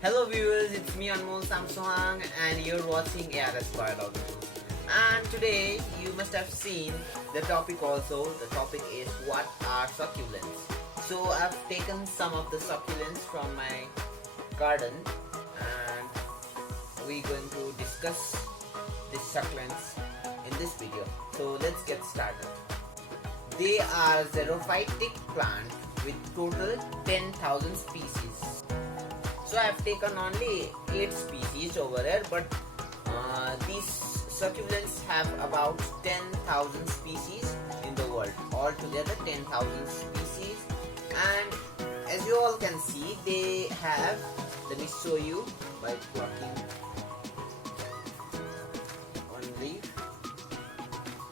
Hello viewers, it's me Anmol Samsuhang and you're watching ARS Biology. And today you must have seen the topic also. The topic is what are succulents. So I've taken some of the succulents from my garden and we're going to discuss these succulents in this video. So let's get started. They are xerophytic plants with total 10,000 species. So I have taken only 8 species over here, but these succulents have about 10,000 species in the world. Altogether 10,000 species, and as you all can see, they have, let me show you by plucking one leaf.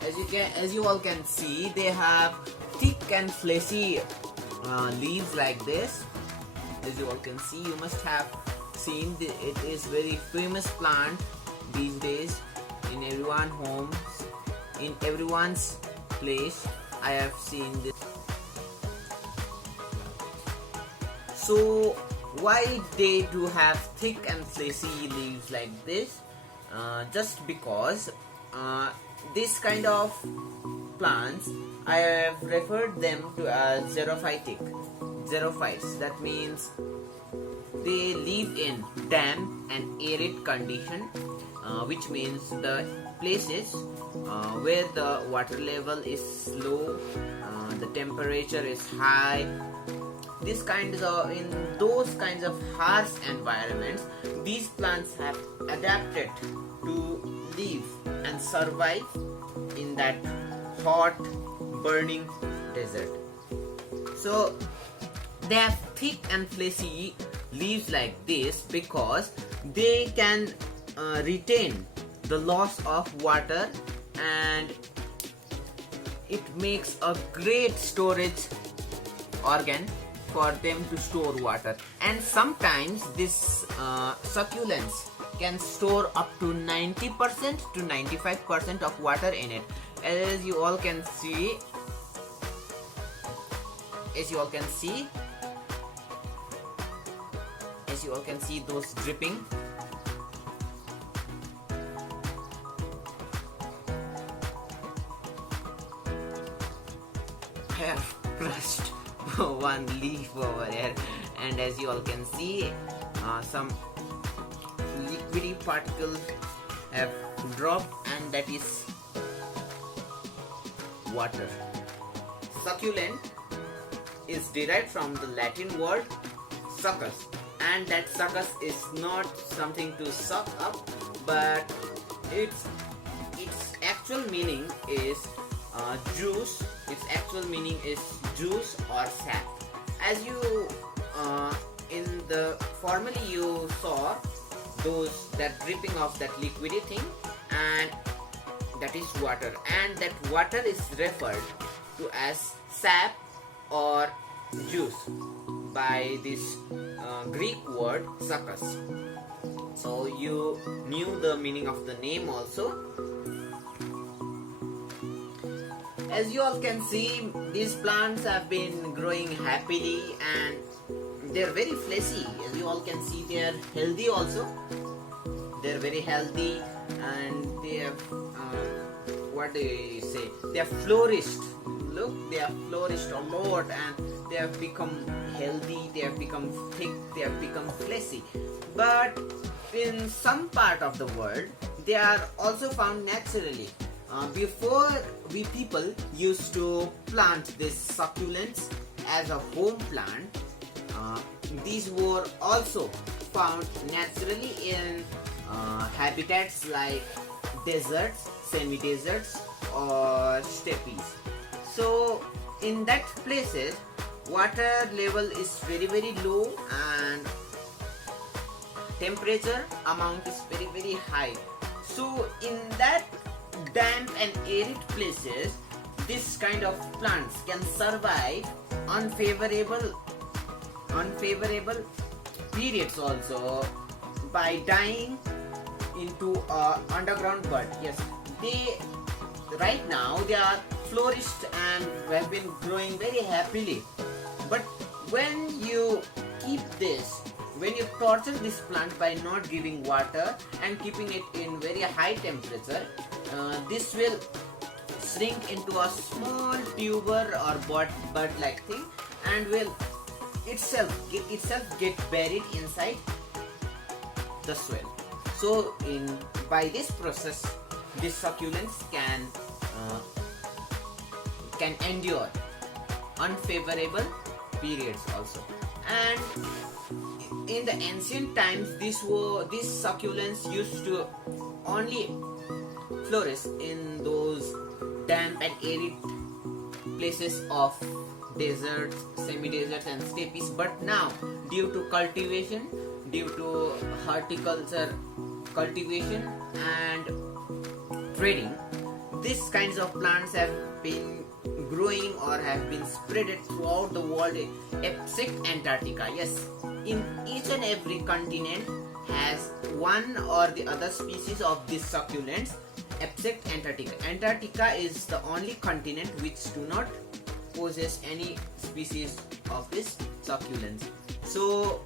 As you all can see, they have thick and fleshy leaves like this. As you all can see, you must have seen it is very famous plant these days in everyone's homes, in everyone's place. I have seen this. So why they do have thick and fleshy leaves like this? Just because this kind of plants, I have referred them to as xerophytic. Xerophytes, that means they live in damp and arid condition, which means the places where the water level is low, the temperature is high. In those kinds of harsh environments, these plants have adapted to live and survive in that hot, burning desert. So they have thick and fleshy leaves like this because they can retain the loss of water, and it makes a great storage organ for them to store water. And sometimes this succulents can store up to 90% to 95% of water in it. As you all can see, those dripping. I have crushed one leaf over here, and as you all can see, some liquidy particles have dropped, and that is water. Succulent is derived from the Latin word succus, and that succus is not something to suck up, but its actual meaning is juice. Its actual meaning is juice or sap. As you in the formerly you saw that dripping of that liquidy thing, and that is water, and that water is referred to as sap or juice by this Greek word succus. So you knew the meaning of the name also. As you all can see, these plants have been growing happily and they're very fleshy. As you all can see, they are healthy also. They're very healthy, and they have they have flourished. Look, they have flourished a lot, and they have become healthy, they have become thick, they have become fleshy. But in some part of the world, they are also found naturally. Before we people used to plant these succulents as a home plant, these were also found naturally in habitats like deserts, semi-deserts or steppes. So in that places, water level is very low and temperature amount is very high. So in that damp and arid places, this kind of plants can survive unfavorable periods also by dying into underground bud. Yes, right now they are flourished and have been growing very happily. But when you keep this when you torture this plant by not giving water and keeping it in very high temperature, this will shrink into a small tuber or bud like thing, and will itself get buried inside the soil. So by this process, these succulents can endure unfavorable periods also. And in the ancient times, these succulents used to only flourish in those damp and arid places of deserts, semi-deserts and steppes. But now, due to cultivation, due to horticulture cultivation and trading, these kinds of plants have been growing or have been spreaded throughout the world except Antarctica. Yes, in each and every continent has one or the other species of these succulents except Antarctica. Antarctica is the only continent which do not possess any species of these succulents. So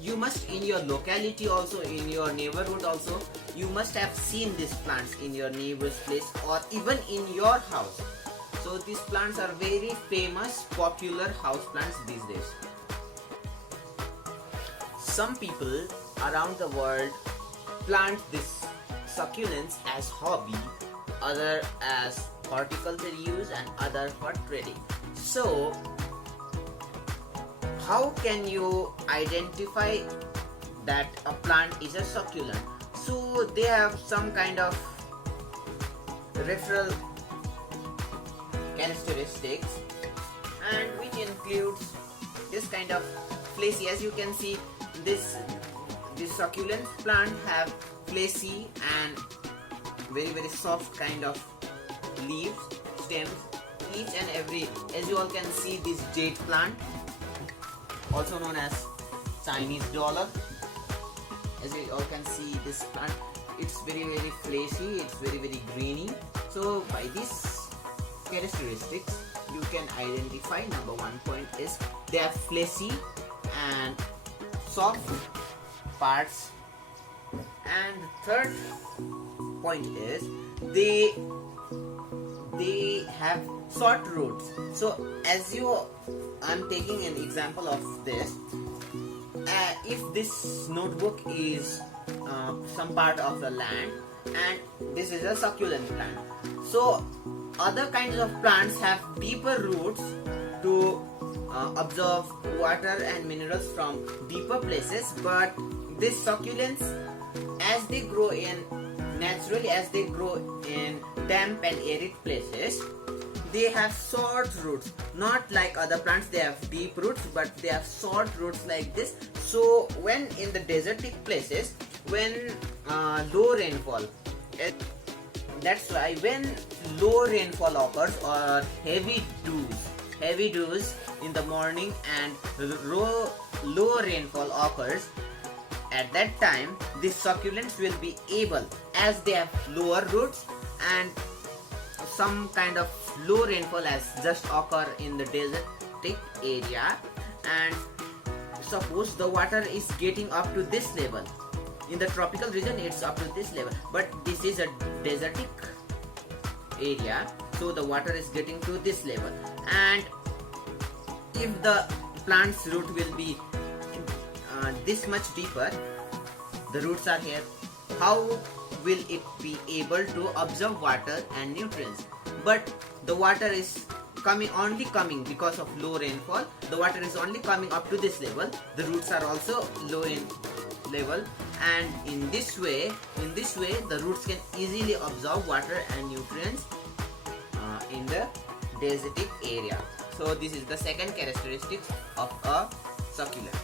you must, in your locality also, in your neighborhood also, you must have seen these plants in your neighbor's place or even in your house. So these plants are very famous, popular house plants these days. Some people around the world plant these succulents as hobby, other as horticulture use, and other for trading. So how can you identify that a plant is a succulent? So they have some kind of referral characteristics, and which includes this kind of fleshy. As you can see, this succulent plant have fleshy and very soft kind of leaves, stems, each and every. As you all can see, this jade plant, also known as Chinese dollar. As you all can see, this plant, it's very fleshy, it's very greeny. So by these characteristics, you can identify, number one point is they are fleshy and soft parts, and the third point is they have short roots. So as I'm taking an example of this. If this notebook is some part of the land and this is a succulent plant, so other kinds of plants have deeper roots to absorb water and minerals from deeper places, but these succulents, as they grow in damp and arid places, they have short roots. Not like other plants, they have deep roots, but they have short roots like this. So when in the desertic places, when low rainfall, that's why when low rainfall occurs or heavy dews in the morning and low rainfall occurs, at that time these succulents will be able, as they have lower roots and some kind of low rainfall has just occur in the desertic area, and suppose the water is getting up to this level. In the tropical region it's up to this level, but this is a desertic area, so the water is getting to this level, and if the plant's root will be this much deeper, the roots are here, how will it be able to absorb water and nutrients? But the water is only coming because of low rainfall. The water is only coming up to this level. The roots are also low in level, and in this way the roots can easily absorb water and nutrients in the desertic area. So this is the second characteristic of a succulent.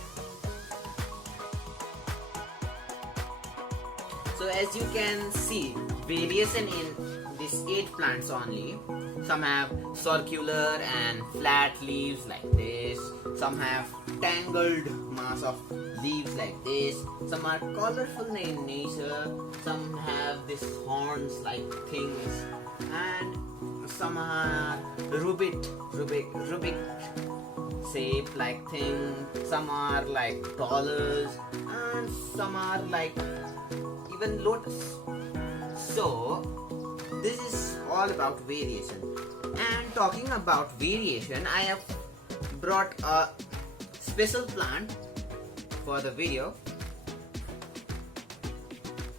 So as you can see, variation in these 8 plants only. Some have circular and flat leaves like this. Some have tangled mass of leaves like this. Some are colorful in nature. Some have these horns like things, and some are rubic shape like thing, some are like dollars, and some are like even lotus. So this is all about variation. And talking about variation, I have brought a special plant for the video.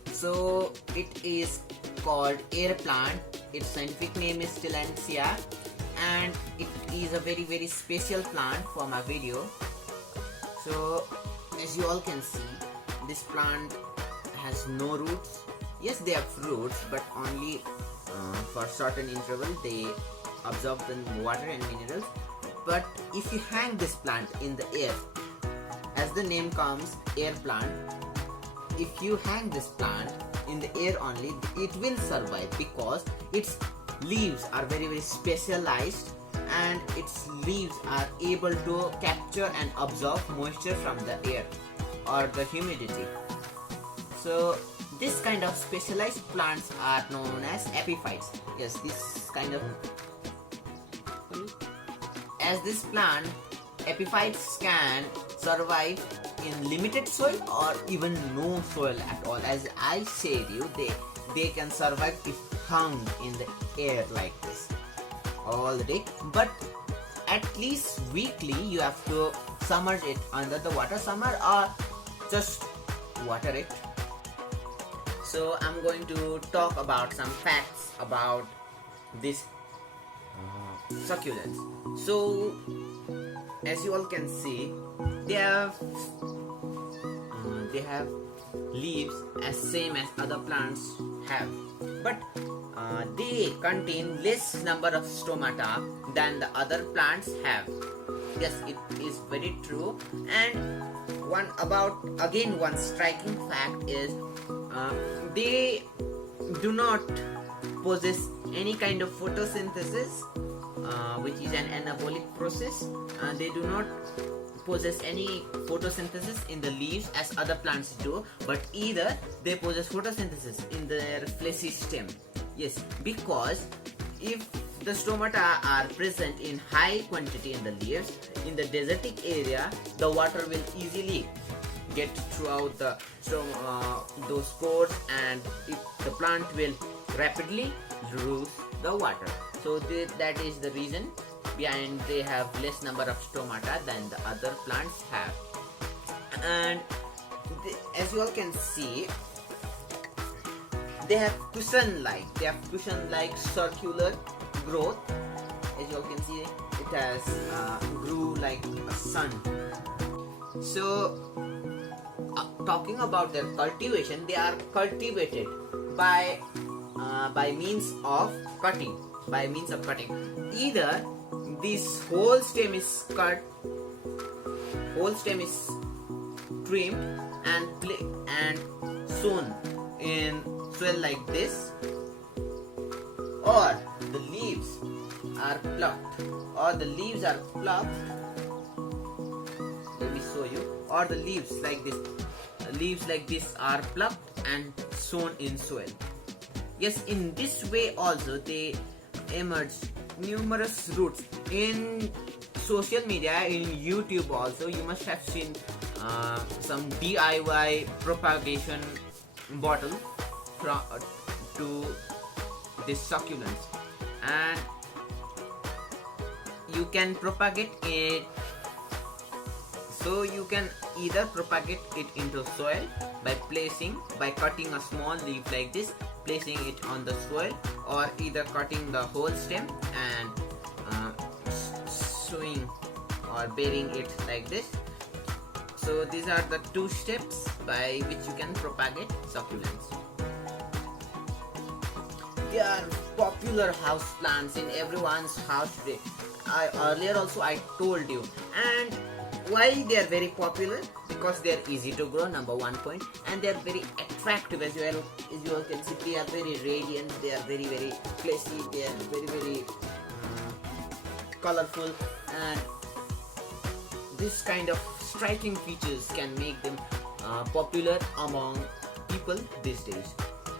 So it is called air plant. Its scientific name is Succulent, and it is a very special plant for my video. So as you all can see, this plant has no roots. Yes, they have roots, but only for certain interval they absorb the water and minerals. But if you hang this plant in the air, as the name comes, air plant, if you hang this plant in the air only, it will survive because its leaves are very specialized, and its leaves are able to capture and absorb moisture from the air or the humidity. So this kind of specialized plants are known as epiphytes. Yes, this kind of, as this plant, epiphytes can survive in limited soil or even no soil at all. As I said you, they can survive if hung in the air like this all the day, but at least weekly you have to submerge it under the water, or just water it. So I'm going to talk about some facts about this succulents. So as you all can see, they have leaves as same as other plants have, but they contain less number of stomata than the other plants have. Yes, it is very true. And one striking fact is they do not possess any kind of photosynthesis, which is an anabolic process. They do not possess any photosynthesis in the leaves as other plants do, but either they possess photosynthesis in their fleshy stem. Yes, because if the stomata are present in high quantity in the leaves, in the desertic area, the water will easily get throughout the those pores, and the plant will rapidly lose the water. So that is the reason behind they have less number of stomata than the other plants have. And as you all can see, they have cushion-like circular growth. As you all can see, it has grew like a sun. So talking about their cultivation, they are cultivated by means of cutting. Either this whole stem is cut, trimmed and sown in soil like this, or the leaves are plucked. Let me show you. Or the leaves like this are plucked and sown in soil. Yes, in this way also they emerge numerous roots. In social media, in YouTube also, you must have seen some DIY propagation bottle to this succulents, and you can propagate it. So you can either propagate it into soil by cutting a small leaf like this, placing it on the soil, or either cutting the whole stem and sowing or burying it like this. So these are the two steps by which you can propagate succulents. They are popular house plants in everyone's house today. Earlier also I told you. And why they are very popular? Because they are easy to grow, number one point, and they are very attractive. As you all can see, they are very radiant, they are very fleshy, they are very colorful, and this kind of striking features can make them popular among people these days.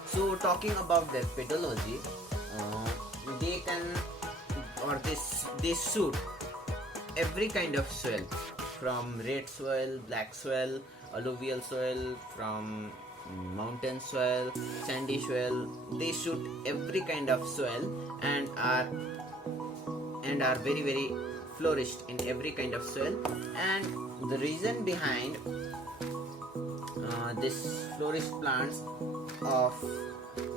So talking about their pedology, they suit every kind of soil, from red soil, black soil, alluvial soil, from mountain soil, sandy soil. They shoot every kind of soil and are very flourished in every kind of soil. And the reason behind this flourished plants of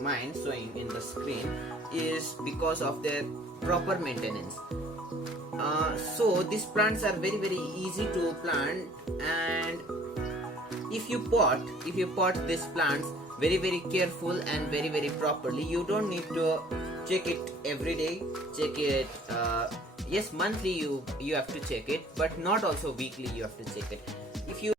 mine showing in the screen is because of their proper maintenance. So these plants are very easy to plant, and if you pot these plants very careful and very properly, you don't need to check it every day. Check it, yes, monthly you have to check it, but not also weekly you have to check it. If you